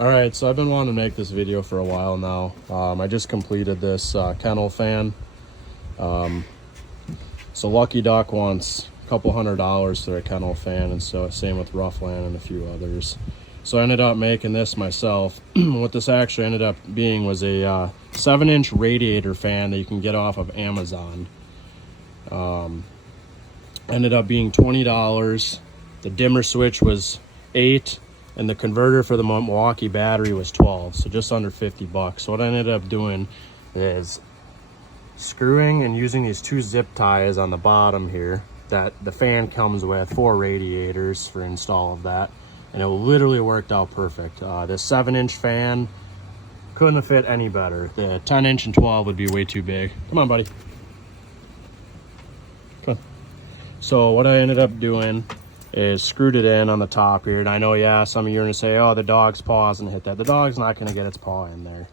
All right, so I've been wanting to make this video for a while now. I just completed this kennel fan. So Lucky Duck wants a couple $100 for a kennel fan, and so same with Roughland and a few others. So I ended up making this myself. What this actually ended up being was a 7-inch radiator fan that you can get off of Amazon. Ended up being $20. The dimmer switch was $8, and the converter for the Milwaukee battery was $12, so just under $50. So what I ended up doing is screwing and using these 2 zip ties on the bottom here that the fan comes with, 4 radiators for install of that, and it literally worked out perfect. This 7-inch fan couldn't have fit any better. The 10-inch and 12 would be way too big. Come on, buddy. Come on. So what I ended up doing is screwed it in on the top here. And I know, yeah, some of you are gonna say, oh, the dog's paws and hit that. The dog's not gonna get its paw in there.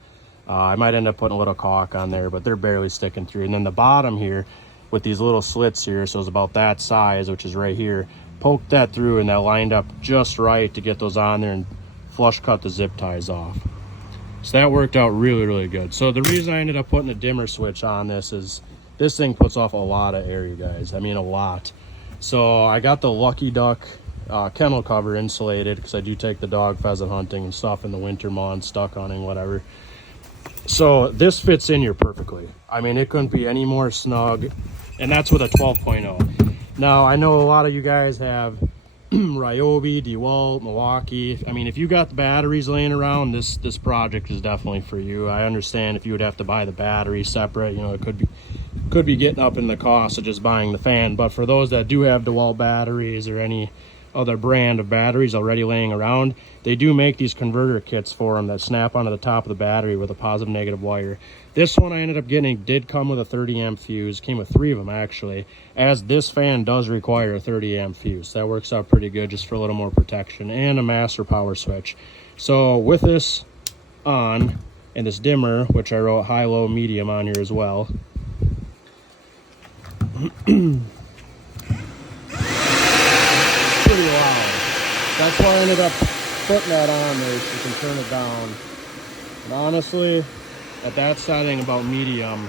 I might end up putting a little caulk on there, but they're barely sticking through. And then the bottom here with these little slits here, so it's about that size, which is right here, poked that through, and that lined up just right to get those on there and flush cut the zip ties off. So that worked out really, really good. So the reason I ended up putting a dimmer switch on this is this thing puts off a lot of air, you guys. I mean, a lot. So I got the Lucky Duck kennel cover insulated, because I do take the dog pheasant hunting and stuff in the winter months, duck hunting, whatever. So this fits in here perfectly. I mean, it couldn't be any more snug, and that's with a 12.0. Now, I know a lot of you guys have Ryobi, DeWalt, Milwaukee. I mean, if you got the batteries laying around, this project is definitely for you. I understand if you would have to buy the battery separate, you know, it could be getting up in the cost of just buying the fan. But for those that do have DeWalt batteries or any other brand of batteries already laying around, they do make these converter kits for them that snap onto the top of the battery with a positive negative wire. This one I ended up getting did come with a 30 amp fuse, came with 3 of them actually, as this fan does require a 30 amp fuse. That works out pretty good just for a little more protection, and a master power switch. So with this on, and this dimmer, which I wrote high, low, medium on here as well, pretty loud. That's why I ended up putting that on there, so you can turn it down. And honestly, at that setting about medium,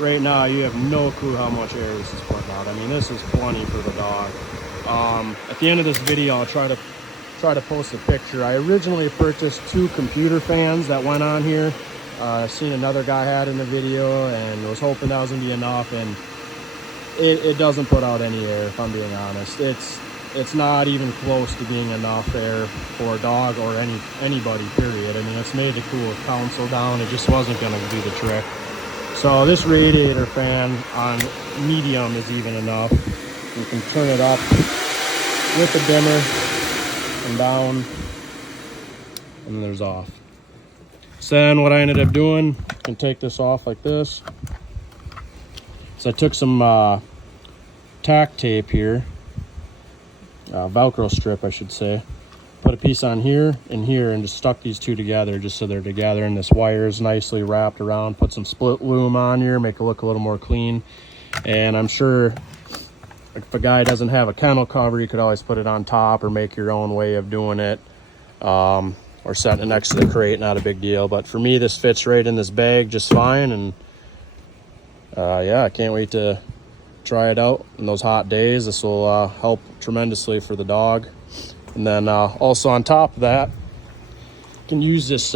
right now you have no clue how much air this is putting out. I mean, this is plenty for the dog. At the end of this video, I'll try to post a picture. I originally purchased 2 computer fans that went on here. I've seen another guy had in the video, and was hoping that was gonna be enough, and it doesn't put out any air, if I'm being honest. It's not even close to being enough air for a dog or anybody, period. I mean, it's made to cool council down. It just wasn't going to do the trick. So this radiator fan on medium is even enough. You can turn it up with the dimmer and down, and then there's off. So then what I ended up doing, I can take this off like this. So I took some tack tape here, Velcro strip I should say, put a piece on here and here, and just stuck these 2 together just so they're together, and this wire is nicely wrapped around. Put some split loom on here, make it look a little more clean. And I'm sure if a guy doesn't have a kennel cover, you could always put it on top or make your own way of doing it, or set it next to the crate, not a big deal. But for me, this fits right in this bag just fine, and yeah, I can't wait to try it out in those hot days. This will help tremendously for the dog. And then also on top of that, you can use this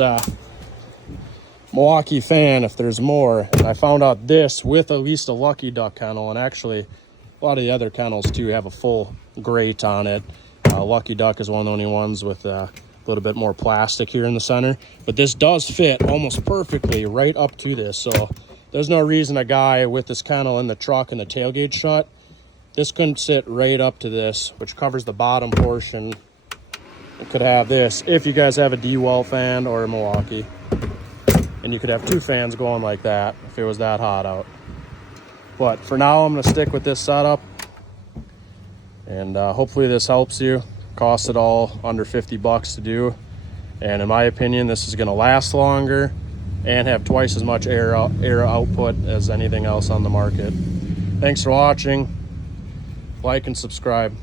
Milwaukee fan if there's more. And I found out this with at least a Lucky Duck kennel, and actually a lot of the other kennels too have a full grate on it. Lucky Duck is one of the only ones with a little bit more plastic here in the center, but this does fit almost perfectly right up to this. So there's no reason a guy with this kennel in the truck and the tailgate shut, this couldn't sit right up to this, which covers the bottom portion. It could have this if you guys have a DYI fan or a Milwaukee. And you could have 2 fans going like that if it was that hot out. But for now, I'm going to stick with this setup. And hopefully this helps you. Costs it all under $50 to do. And in my opinion, this is going to last longer and have twice as much air output as anything else on the market. Thanks for watching. Like and subscribe.